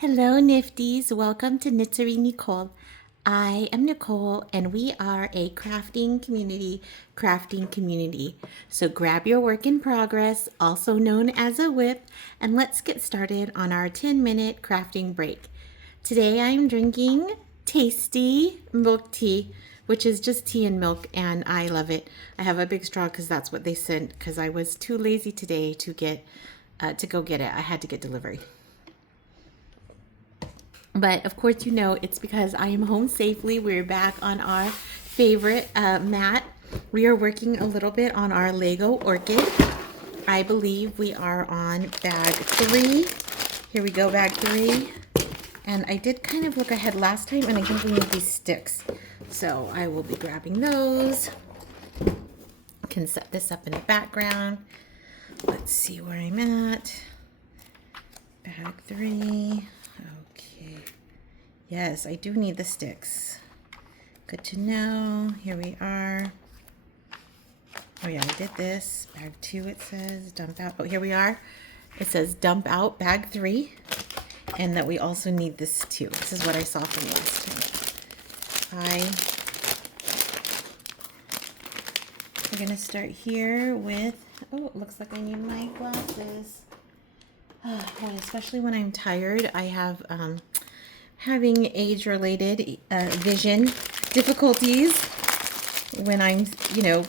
Hello, Nifties. Welcome to Knitsery Nicole. I am Nicole, and we are a crafting community. So grab your work in progress, also known as a whip, and let's get started on our 10-minute crafting break. Today I am drinking tasty milk tea, which is just tea and milk, and I love it. I have a big straw because that's what they sent because I was too lazy today to go get it. I had to get delivery. But of course, it's because I am home safely. We're back on our favorite mat. We are working a little bit on our Lego Orchid. I believe we are on bag 3. Here we go, bag 3. And I did kind of look ahead last time, and I think we need these sticks. So I will be grabbing those. Can set this up in the background. Let's see where I'm at. Bag 3. Okay. Yes, I do need the sticks. Good to know. Here we are. Oh yeah, I did this. Bag 2 it says. Dump out. Oh, here we are. It says dump out bag 3. And that we also need this too. This is what I saw from last time. We're going to start here with, oh, it looks like I need my glasses. Boy, especially when I'm tired, I have having age-related vision difficulties. When I'm,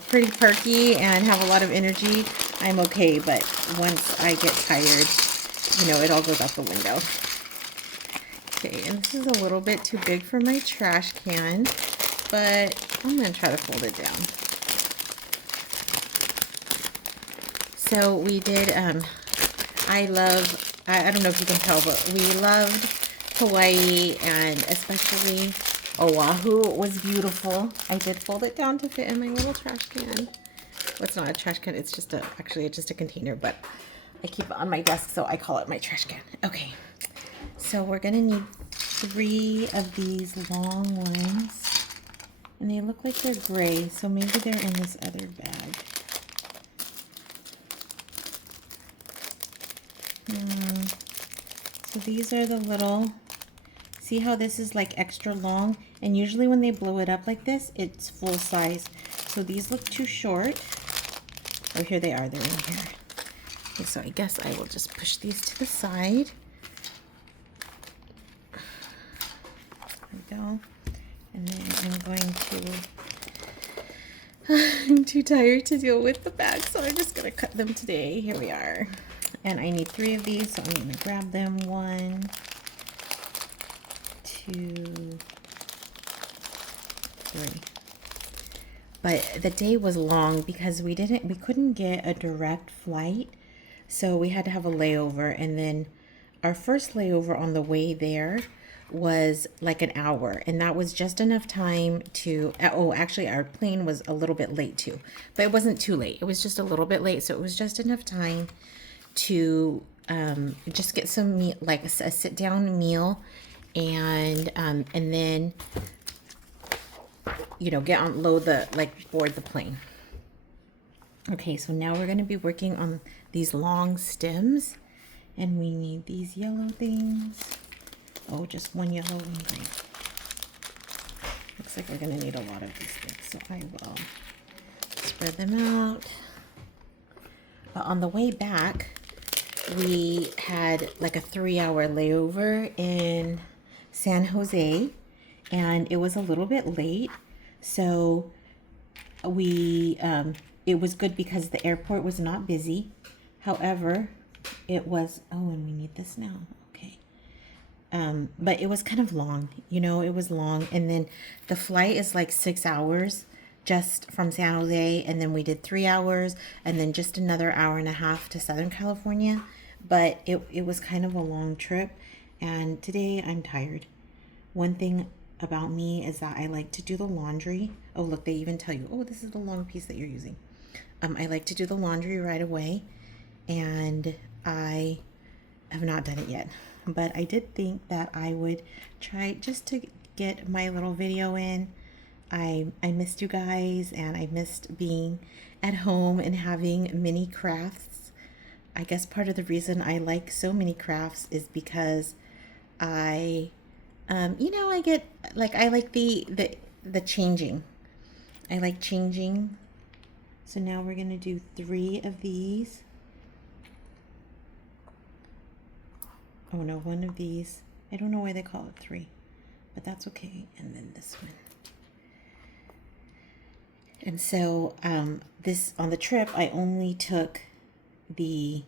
pretty perky and have a lot of energy, I'm okay. But once I get tired, it all goes out the window. Okay, and this is a little bit too big for my trash can, but I'm going to try to fold it down. So we did, I don't know if you can tell, but we loved Hawaii, and especially Oahu was beautiful. I did fold it down to fit in my little trash can. Well, it's not a trash can, it's just actually just a container, but I keep it on my desk, so I call it my trash can. Okay, so we're gonna need 3 of these long ones, and they look like they're gray, so maybe they're in this other bag. So these are the little, see how this is like extra long, and usually when they blow it up like this, it's full size. So these look too short. Oh, here they are, they're in here. Okay, so I guess I will just push these to the side. There we go. And then I'm going to, I'm too tired to deal with the bag, so I'm just gonna cut them today. Here we are. And I need 3 of these, so I'm gonna grab them. 1, 2, 3. But the day was long because we couldn't get a direct flight, so we had to have a layover. And then our first layover on the way there was like an hour, and that was just enough time to, oh, actually our plane was a little bit late too, but it wasn't too late. It was just a little bit late, so it was just enough time to just get some meal, like a sit down meal, and then board the plane. Okay, so now we're going to be working on these long stems, and we need these yellow things. Oh, just one yellow, one green. Looks like we're going to need a lot of these things, so I will spread them out. But on the way back, we had like a 3-hour layover in San Jose, and it was a little bit late. So it was good because the airport was not busy. However, it was, oh, and we need this now. Okay. But it was kind of long, it was long. And then the flight is like 6 hours just from San Jose, and then we did 3 hours, and then just another hour and a half to Southern California. But it was kind of a long trip, and today I'm tired. One thing about me is that I like to do the laundry. Oh, look, they even tell you, oh, this is the long piece that you're using. I like to do the laundry right away, and I have not done it yet. But I did think that I would try just to get my little video in. I missed you guys, and I missed being at home and having mini crafts. I guess part of the reason I like so many crafts is because you know, I get like, I like the changing. I like changing. So now we're going to do 3 of these. Oh no, 1 of these. I don't know why they call it 3, but that's okay. And then this one. And so this, on the trip, I only took the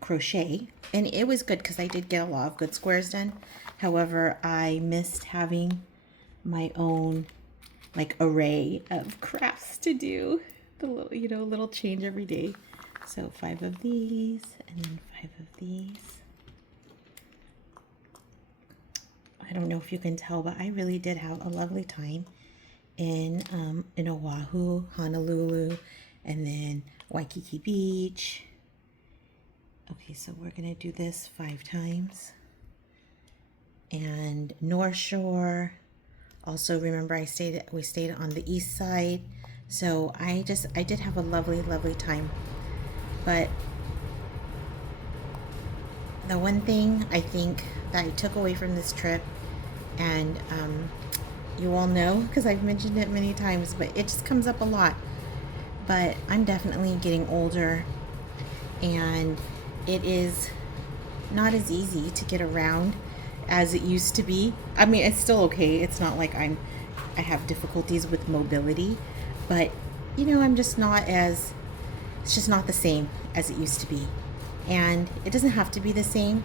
crochet, and it was good because I did get a lot of good squares done. However, I missed having my own like array of crafts to do. The little, you know, little change every day. So 5 of these, and then 5 of these. I don't know if you can tell, but I really did have a lovely time in Oahu, Honolulu, and then Waikiki Beach. Okay, so we're gonna do this 5 times. And North Shore. Also, remember we stayed on the east side. So I did have a lovely, lovely time. But the one thing I think that I took away from this trip, and you all know because I've mentioned it many times, but it just comes up a lot. But I'm definitely getting older, and it is not as easy to get around as it used to be. I mean, it's still okay. It's not like I have difficulties with mobility, but you know, it's just not the same as it used to be. And it doesn't have to be the same,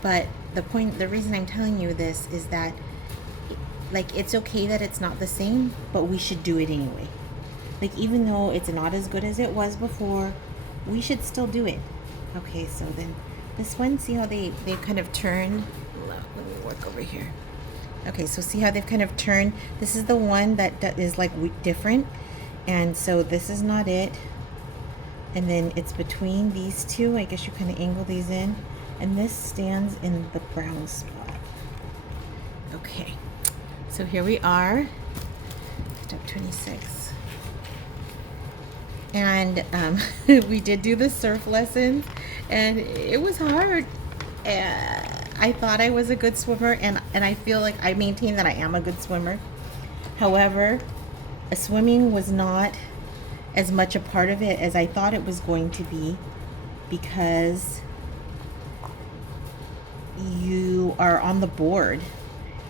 but the reason I'm telling you this is that like, it's okay that it's not the same, but we should do it anyway. Like, even though it's not as good as it was before, we should still do it. Okay, so then this one, see how they kind of turn. Let me work over here. Okay, so see how they've kind of turned. This is the one that is like different, and so this is not it. And then it's between these two. I guess you kind of angle these in, and this stands in the brown spot. Okay, so here we are, step 26. And we did do the surf lessons, and it was hard. I thought I was a good swimmer, and I feel like I maintain that I am a good swimmer. However, swimming was not as much a part of it as I thought it was going to be, because you are on the board.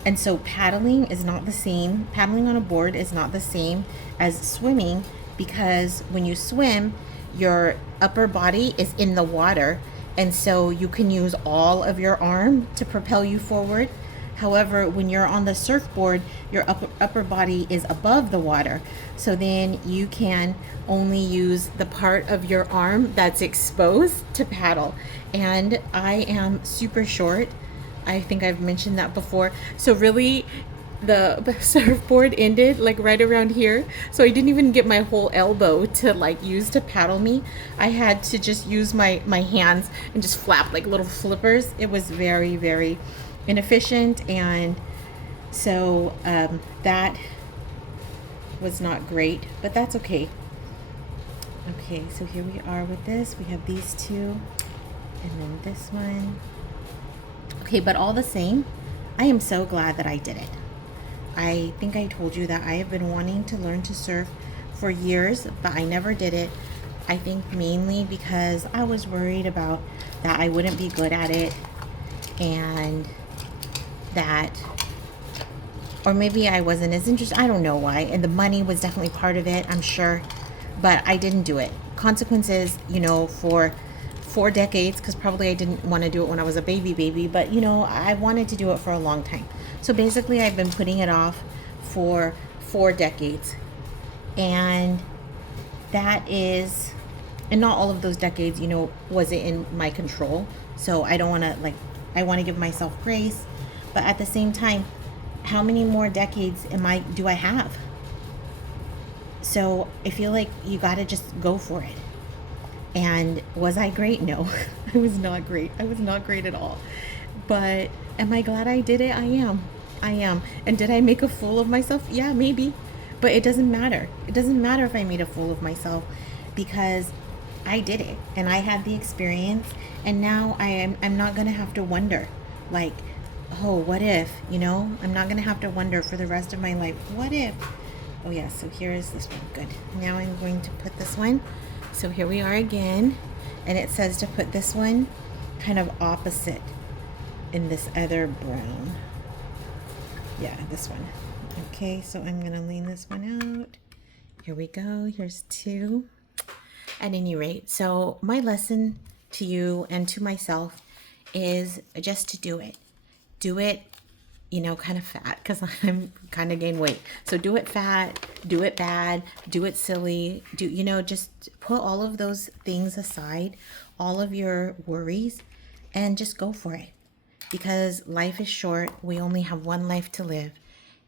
And so paddling is not the same. Paddling on a board is not the same as swimming, because when you swim, your upper body is in the water, and so you can use all of your arm to propel you forward. However, when you're on the surfboard, your upper body is above the water, so then you can only use the part of your arm that's exposed to paddle. And I am super short. I think I've mentioned that before. So really, the surfboard ended like right around here, so I didn't even get my whole elbow to like use to paddle me. I had to just use my hands and just flap like little flippers. It was very, very inefficient, and so that was not great, but that's okay. Okay, so here we are with this. We have these two, and then this one. Okay, but all the same, I am so glad that I did it. I think I told you that I have been wanting to learn to surf for years, but I never did it. I think mainly because I was worried about that I wouldn't be good at it, and that, or maybe I wasn't as interested. I don't know why. And the money was definitely part of it, I'm sure, but I didn't do it. Consequences, you know, for 4 decades, because probably I didn't want to do it when I was a baby, but you know, I wanted to do it for a long time. So basically I've been putting it off for 4 decades, and that is, and not all of those decades, you know, was it in my control. So I don't want to, like, I want to give myself grace, but at the same time, how many more decades do I have? So I feel like you got to just go for it. And was I great? No, I was not great. I was not great at all. But am I glad I did it? I am. And did I make a fool of myself? Yeah, maybe. But it doesn't matter. It doesn't matter if I made a fool of myself, because I did it and I had the experience, and now I'm not going to have to wonder like, oh, what if, you know? I'm not going to have to wonder for the rest of my life, what if? Oh yeah, so here is this one. Good. Now I'm going to put this one. So here we are again. And it says to put this one kind of opposite in this other brown. Yeah, this one. Okay, so I'm going to lean this one out. Here we go. Here's two. At any rate, so my lesson to you and to myself is just to do it. Do it, you know, kind of fat, because I'm kind of gained weight. So do it fat, do it bad, do it silly, do, you know, just put all of those things aside, all of your worries, and just go for it. Because life is short. We only have one life to live.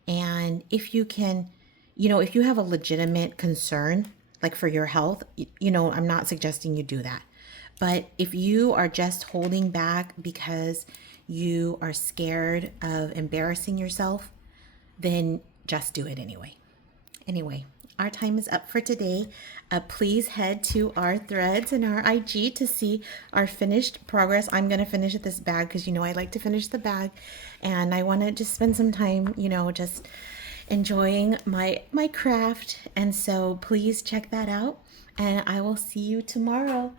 And if you can, you know, if you have a legitimate concern, like for your health, you know, I'm not suggesting you do that. But if you are just holding back because you are scared of embarrassing yourself, then just do it anyway. Anyway, our time is up for today. Please head to our threads and our IG to see our finished progress. I'm going to finish this bag because, you know, I like to finish the bag. And I want to just spend some time, you know, just enjoying my craft. And so please check that out. And I will see you tomorrow.